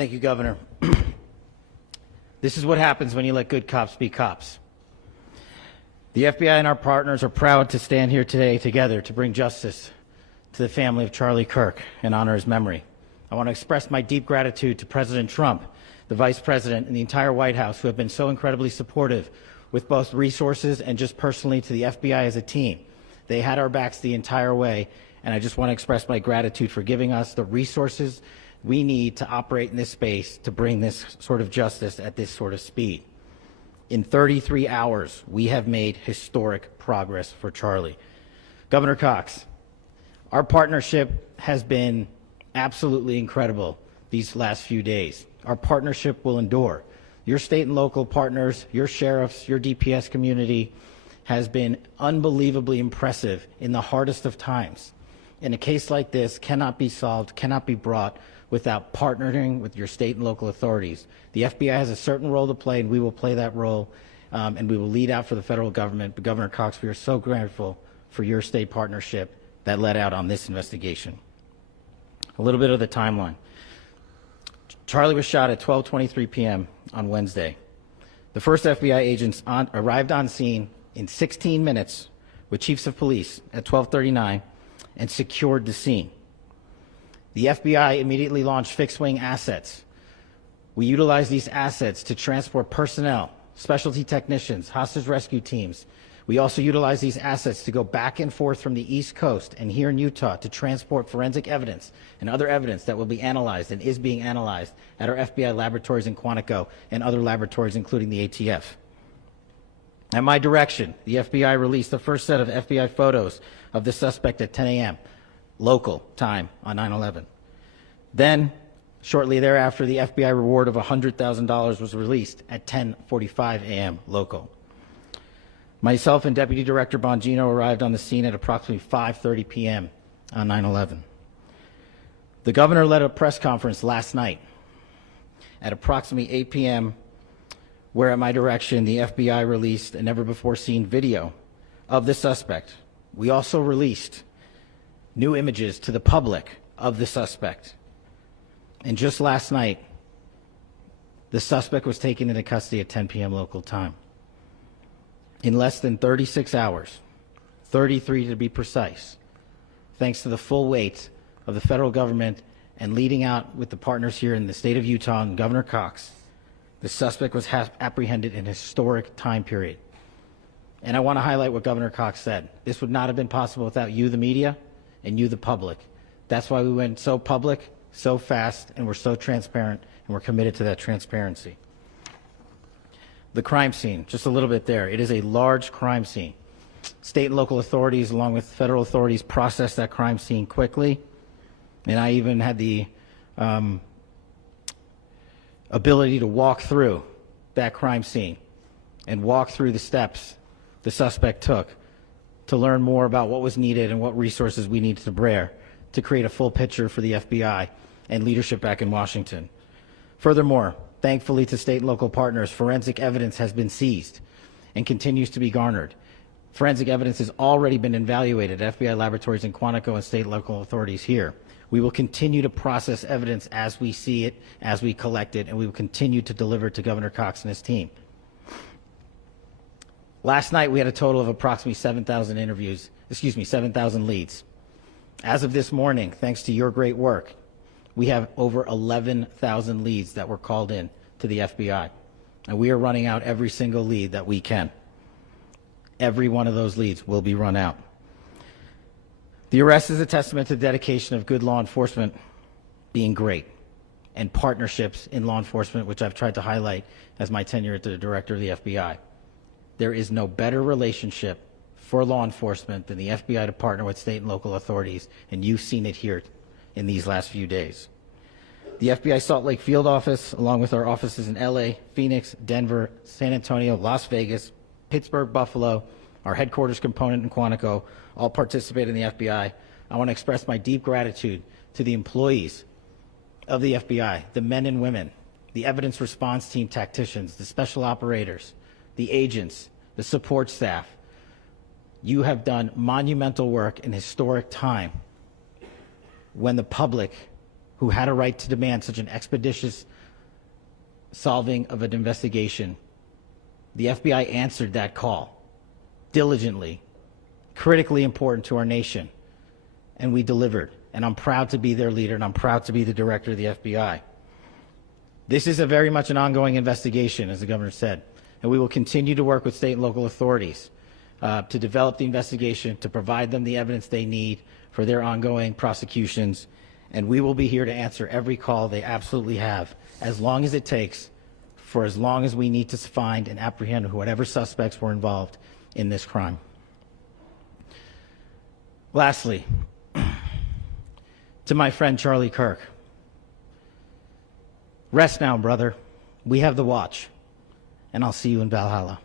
Thank you, Governor. This is what happens when you let good cops be cops. The FBI and our partners are proud to stand here today together to bring justice to the family of Charlie Kirk and honor his memory. I want to express my deep gratitude to President Trump, the Vice President, and the entire White House who have been so incredibly supportive with both resources and just personally to the FBI as a team. They had our backs the entire way, and I just want to express my gratitude for giving us the resources we need to operate in this space to bring this sort of justice at this sort of speed. In 33 hours, we have made historic progress for Charlie. Governor Cox, our partnership has been absolutely incredible these last few days. Our partnership will endure. Your state and local partners, your sheriffs, your DPS community has been unbelievably impressive in the hardest of times. And a case like this cannot be solved, cannot be brought without partnering with your state and local authorities. The FBI has a certain role to play, and we will play that role, and we will lead out for the federal government. But Governor Cox, we are so grateful for your state partnership that led out on this investigation. A little bit of the timeline. Charlie was shot at 12:23 p.m. on Wednesday. The first FBI agents arrived on scene in 16 minutes with chiefs of police at 12:39 and secured the scene. The FBI immediately launched fixed-wing assets. We utilized these assets to transport personnel, specialty technicians, hostage rescue teams. We also utilized these assets to go back and forth from the East Coast and here in Utah to transport forensic evidence and other evidence that will be analyzed and is being analyzed at our FBI laboratories in Quantico and other laboratories, including the ATF. At my direction, the FBI released the first set of FBI photos of the suspect at 10 a.m. local time on 9/11. Then, shortly thereafter, the FBI reward of $100,000 was released at 10:45 a.m. local. Myself and Deputy Director Bongino arrived on the scene at approximately 5:30 p.m. on 9/11. The governor led a press conference last night at approximately 8 p.m., where at my direction, the FBI released a never-before-seen video of the suspect. We also released new images to the public of the suspect. And just last night, the suspect was taken into custody at 10 p.m. local time. In less than 36 hours, 33 to be precise, thanks to the full weight of the federal government and leading out with the partners here in the state of Utah and Governor Cox, the suspect was apprehended in a historic time period. And I want to highlight what Governor Cox said. This would not have been possible without you, the media, and you, the public. That's why we went so public, so fast, and we're so transparent, and we're committed to that transparency. The crime scene, just a little bit there. It is a large crime scene. State and local authorities, along with federal authorities, processed that crime scene quickly. And I even had the ability to walk through that crime scene and walk through the steps the suspect took to learn more about what was needed and what resources we needed to bear to create a full picture for the FBI and leadership back in Washington. Furthermore, thankfully to state and local partners, forensic evidence has been seized and continues to be garnered. Forensic evidence has already been evaluated at FBI laboratories in Quantico and state and local authorities here. We will continue to process evidence as we see it, as we collect it, and we will continue to deliver to Governor Cox and his team. Last night, we had a total of approximately 7,000 leads. As of this morning, thanks to your great work, we have over 11,000 leads that were called in to the FBI. And we are running out every single lead that we can. Every one of those leads will be run out. The arrest is a testament to the dedication of good law enforcement being great and partnerships in law enforcement, which I've tried to highlight as my tenure as the director of the FBI. There is no better relationship for law enforcement than the FBI to partner with state and local authorities, and you've seen it here in these last few days. The FBI Salt Lake Field Office, along with our offices in LA, Phoenix, Denver, San Antonio, Las Vegas, Pittsburgh, Buffalo, our headquarters component in Quantico, all participate in the FBI. I want to express my deep gratitude to the employees of the FBI, the men and women, the evidence response team tacticians, the special operators, the agents, the support staff. You have done monumental work in historic time when the public who had a right to demand such an expeditious solving of an investigation. The FBI answered that call diligently, critically important to our nation, and we delivered. And I'm proud to be their leader, and I'm proud to be the director of the FBI. This is a very much an ongoing investigation, as the governor said, and we will continue to work with state and local authorities to develop the investigation, to provide them the evidence they need for their ongoing prosecutions, and we will be here to answer every call they absolutely have, as long as it takes, for as long as we need to find and apprehend whatever suspects were involved in this crime. Lastly, to my friend Charlie Kirk, rest now, brother. We have the watch, and I'll see you in Valhalla.